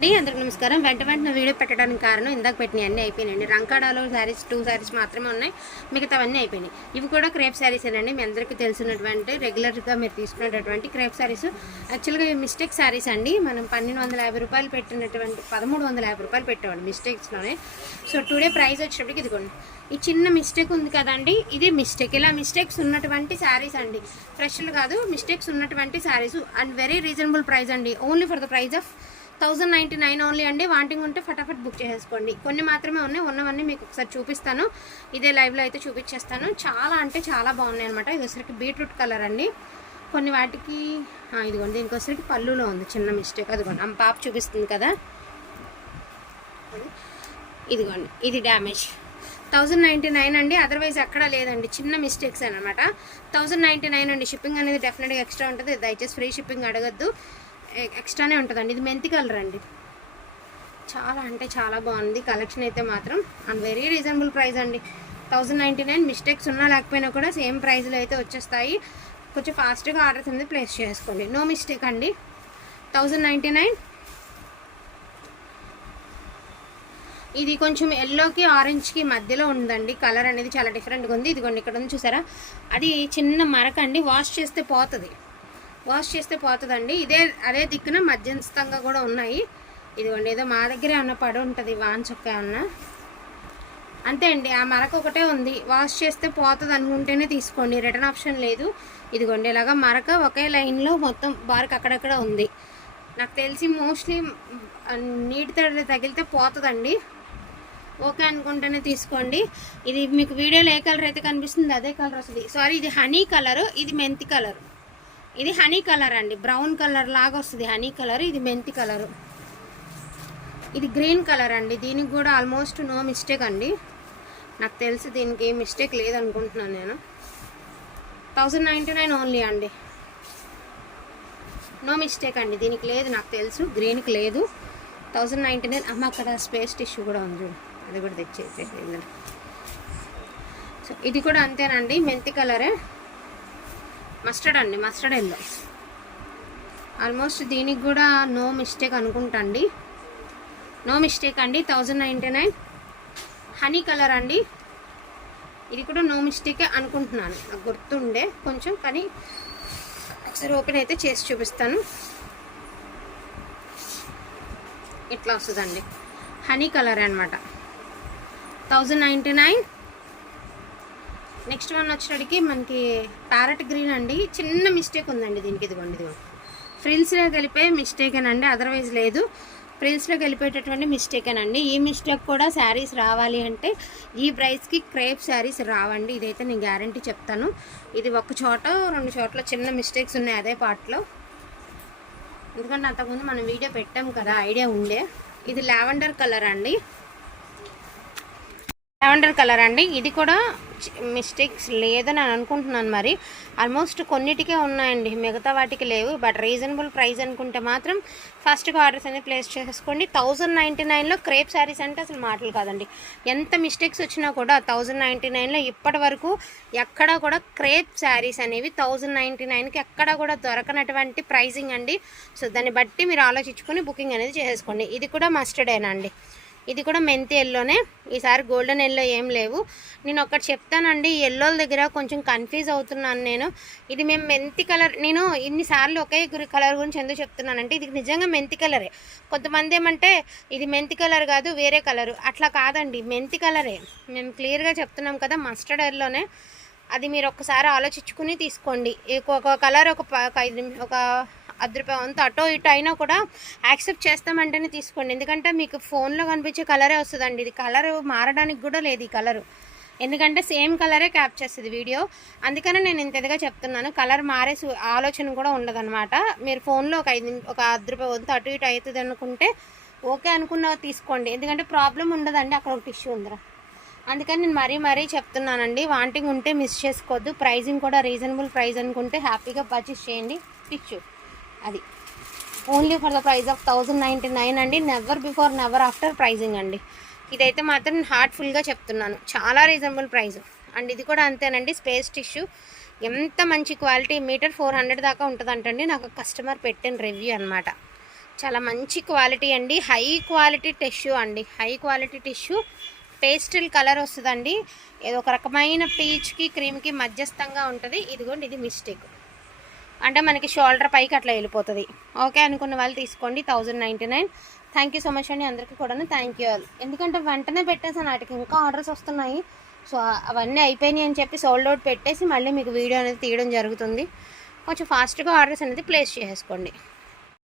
అండి అందరికి నమస్కారం. వెంట వెంటనే వీడియో పెట్టడానికి కారణం ఇందాక పెట్టినవి అన్నీ అయిపోయినాయండి. రంకాడాలో శారీస్ టూ శారీస్ మాత్రమే ఉన్నాయి. మిగతావన్నీ అయిపోయినాయి. ఇవి కూడా క్రేప్ శారీస్ అండి మీ అందరికీ తెలిసినటువంటి రెగ్యులర్గా మీరు తీసుకునేటటువంటి క్రేప్ శారీస్. యాక్చువల్గా ఇవి మిస్టేక్ శారీస్ అండి. మనం పన్నెండు వందల యాభై రూపాయలు పెట్టినటువంటి పదమూడు వందల యాభై రూపాయలు పెట్టేవాడు మిస్టేక్స్లోనే. సో టుడే ప్రైస్ వచ్చేటప్పటికి ఇదిగోండి. ఈ చిన్న మిస్టేక్ ఉంది కదండి. ఇది మిస్టేక్. ఇలా మిస్టేక్స్ ఉన్నటువంటి శారీస్ అండి. ఫ్రెష్లు కాదు మిస్టేక్స్ ఉన్నటువంటి saris. And very reasonable price అండి. Only for the price of thousand ninety nine only అండి. వాంటింగ్ ఉంటే ఫటాఫట్ బుక్ చేసేసుకోండి. కొన్ని మాత్రమే ఉన్నాయి. ఉన్నవన్నీ మీకు ఒకసారి చూపిస్తాను. ఇదే లైవ్లో అయితే చూపించేస్తాను. చాలా అంటే చాలా బాగున్నాయి అనమాట ఇది వచ్చరికి బీట్రూట్ కలర్ అండి. కొన్ని వాటికి ఇదిగోండి దీనికి వచ్చరికి పళ్ళులో ఉంది. చిన్న మిస్టేక్. అదిగోండి ఆమె పాప చూపిస్తుంది కదా. ఇదిగోండి ఇది డ్యామేజ్. థౌజండ్ నైంటీ నైన్ అండి. అదర్వైజ్ ఎక్కడా లేదండి. చిన్న మిస్టేక్స్ అనమాట థౌజండ్ నైంటీ నైన్ అండి. షిప్పింగ్ అనేది డెఫినెట్గా ఎక్స్ట్రా ఉంటుంది. దయచేసి ఫ్రీ షిప్పింగ్ అడగద్దు. ఎక్స్ట్రానే ఉంటుందండి. ఇది మెంతి కలర్ అండి. చాలా అంటే చాలా బాగుంది. కలెక్షన్ అయితే మాత్రం అండ్ వెరీ రీజనబుల్ ప్రైస్ అండి. థౌజండ్ నైంటీ నైన్ మిస్టేక్స్ ఉన్నా లేకపోయినా కూడా సేమ్ ప్రైస్లో అయితే వచ్చేస్తాయి. కొంచెం ఫాస్ట్గా ఆర్డర్స్ అనేది ప్లేస్ చేసుకోండి. నో మిస్టేక్ అండి. థౌజండ్ నైంటీ నైన్ ఇది కొంచెం ఎల్లోకి ఆరెంజ్కి మధ్యలో ఉందండి. కలర్ అనేది చాలా డిఫరెంట్గా ఉంది. ఇదిగోండి ఇక్కడ ఉంది చూసారా? అది చిన్న మరక అండి. వాష్ చేస్తే పోతుంది. వాష్ చేస్తే పోతుందండి. ఇదే అదే దిక్కున మధ్యస్థంగా కూడా ఉన్నాయి. ఇదిగోండి ఏదో మా దగ్గరే ఉన్న పడి ఉంటుంది వాన్ చొక్క ఏమన్నా. అంతే అండి ఆ మరక ఒకటే ఉంది. వాష్ చేస్తే పోతుంది అనుకుంటేనే తీసుకోండి రిటర్న్ ఆప్షన్ లేదు. ఇదిగోండి ఇలాగా మరక ఒకే లైన్లో మొత్తం బార్క్ అక్కడక్కడ ఉంది. నాకు తెలిసి మోస్ట్లీ నీటి తడి తగిలితే పోతుందండి. ఓకే అనుకుంటేనే తీసుకోండి. ఇది మీకు వీడియోలో ఏ కలర్ అయితే కనిపిస్తుంది అదే కలర్ వస్తుంది. సారీ ఇది హనీ కలరు ఇది మెంతి కలర్. ఇది హనీ కలర్ అండి. బ్రౌన్ కలర్ లాగా వస్తుంది హనీ కలర్ ఇది మెంతి కలర్. ఇది గ్రీన్ కలర్ అండి. దీనికి కూడా ఆల్మోస్ట్ నో మిస్టేక్ అండి. నాకు తెలిసి దీనికి ఏ మిస్టేక్ లేదనుకుంటున్నాను నేను. థౌజండ్ నైంటీ నైన్ ఓన్లీ అండి. నో మిస్టేక్ అండి. దీనికి లేదు నాకు తెలుసు. గ్రీన్కి లేదు. థౌజండ్ నైంటీ నైన్ అమ్మ అక్కడ స్పేస్ టిష్యూ కూడా ఉంది అది కూడా తెచ్చేసి సో ఇది కూడా అంతేనండి. మెంతి కలరే. మస్టర్డ్ అండి మస్టర్డ్ ఎల్లో ఆల్మోస్ట్ దీనికి కూడా నో మిస్టేక్ అనుకుంటండి. నో మిస్టేక్ అండి thousand ninety nine honey colour అండి. ఇది కూడా నో మిస్టేకే అనుకుంటున్నాను. నాకు గుర్తుండే కొంచెం కానీ ఒకసారి ఓపెన్ అయితే చేసి చూపిస్తాను. ఇట్లా వస్తుందండి? హనీ కలర్ అనమాట thousand ninety nine next one వచ్చేటికి మనకి ప్యారెట్ గ్రీన్ అండి. చిన్న మిస్టేక్ ఉందండి దీనికి ఇదిగోండి ఇదిగోండి. ఫ్రిల్స్లో కలిపే మిస్టేకేనండి అదర్వైజ్ లేదు. ఫ్రిల్స్లో కలిపేటటువంటి మిస్టేకేనండి ఈ మిస్టేక్ కూడా శారీస్ రావాలి అంటే ఈ ప్రైస్కి క్రేప్ శారీస్ రావండి. ఇదైతే నేను గ్యారంటీ చెప్తాను. ఇది ఒక చోట రెండు చోట్ల చిన్న మిస్టేక్స్ ఉన్నాయి అదే పార్ట్లో ఎందుకంటే అంతకుముందు మనం వీడియో పెట్టాం కదా ఐడియా ఉండే. ఇది లావెండర్ కలర్ అండి. లావెండర్ కలర్ అండి. ఇది కూడా మిస్టేక్స్ లేదని నేను అనుకుంటున్నాను మరి. ఆల్మోస్ట్ కొన్నిటికే ఉన్నాయండి. మిగతా వాటికి లేవు. బట్ రీజనబుల్ ప్రైస్ అనుకుంటే మాత్రం ఫస్ట్గా ఆర్డర్స్ అనేది ప్లేస్ చేసుకోండి. థౌజండ్ నైంటీ నైన్లో క్రేప్ శారీస్ అంటే అసలు మాటలు కాదండి. ఎంత మిస్టేక్స్ వచ్చినా కూడా థౌజండ్ నైంటీ నైన్లో ఇప్పటి వరకు ఎక్కడా కూడా క్రేప్ శారీస్ అనేవి థౌజండ్ నైంటీ నైన్కి ఎక్కడా కూడా దొరకనటువంటి ప్రైజింగ్ అండి. సో దాన్ని బట్టి మీరు ఆలోచించుకొని బుకింగ్ అనేది చేసేసుకోండి ఇది కూడా మస్టర్డేనా అండి? ఇది కూడా మెంతి ఎల్లోనే. ఈసారి గోల్డెన్ ఎల్లో ఏం లేవు. నేను ఒకటి చెప్తానండి ఎల్లోల దగ్గర కొంచెం కన్ఫ్యూజ్ అవుతున్నాను నేను. ఇది మేము మెంతి కలర్ నేను ఇన్నిసార్లు ఒకే కలర్ గురించి ఎందుకు చెప్తున్నానంటే ఇది నిజంగా మెంతి కలరే. కొంతమంది ఏమంటే ఇది మెంతి కలర్ కాదు వేరే కలరు. అట్లా కాదండి మెంతి కలరే. మేము క్లియర్గా చెప్తున్నాం కదా మస్టర్డ్ ఎల్లోనే. అది మీరు ఒక్కసారి ఆలోచించుకుని తీసుకోండి. ఒక కలర్ ఒక ప- ఒక ఐదు అటో ఇటో అయినా కూడా యాక్సెప్ట్ చేస్తామంటేనే తీసుకోండి. ఎందుకంటే మీకు ఫోన్లో కనిపించే కలరే వస్తుందండి. ఇది కలర్ మారడానికి కూడా లేదు ఈ కలరు. ఎందుకంటే సేమ్ కలరే క్యాప్ చేస్తుంది వీడియో. అందుకనే నేను ఇంత ఇదిగా చెప్తున్నాను. కలర్ మారే ఆలోచన కూడా ఉండదన్నమాట. మీరు ఫోన్లో ఒక ఐదు ఒక అర్ధ వంతు అటు ఇటు అవుతుంది అనుకుంటే ఓకే అనుకున్న తీసుకోండి. ఎందుకంటే ప్రాబ్లం ఉండదండి. అక్కడ ఒక టిష్యూ ఉందిరా. అందుకని నేను మరీ మరీ చెప్తున్నానండి. వాంటింగ్ ఉంటే మిస్ చేసుకోవద్దు. ప్రైజింగ్ కూడా రీజనబుల్ ప్రైస్ అనుకుంటే హ్యాపీగా పర్చేస్ చేయండి. టిష్యూ. అది. Only for the price of thousand ninety nine అండి. Never before never after pricing అండి. ఇదైతే మాత్రం హార్ట్ఫుల్గా చెప్తున్నాను. చాలా రీజనబుల్ ప్రైస్ అండ్ ఇది కూడా అంతేనండి. స్పేస్ టిష్యూ ఎంత మంచి క్వాలిటీ మీటర్ ఫోర్ హండ్రెడ్ దాకా ఉంటుందంటండి. నాకు కస్టమర్ పెట్టిన రివ్యూ అనమాట చాలా మంచి క్వాలిటీ అండి. హై క్వాలిటీ టిష్యూ అండి. High quality tissue pastel colour వస్తుందండి. ఏదో ఒక రకమైన పీచ్కి క్రీమ్కి మధ్యస్థంగా ఉంటుంది. ఇదిగోండి ఇది మిస్టేక్ అంటే మనకి షోల్డర్ పైకి అట్లా వెళ్ళిపోతుంది. ఓకే అనుకున్న వాళ్ళు తీసుకోండి thousand ninety nine thank you so much అండి అందరికీ కూడా థ్యాంక్ యూ ఆల్ ఎందుకంటే వెంటనే పెట్టేసాను వాటికి ఇంకా ఆర్డర్స్ వస్తున్నాయి. సో అవన్నీ అయిపోయినాయి అని చెప్పి సోల్డ్ అవుట్ పెట్టేసి మళ్ళీ మీకు వీడియో అనేది తీయడం జరుగుతుంది. కొంచెం ఫాస్ట్గా ఆర్డర్స్ అనేది ప్లేస్ చేసుకోండి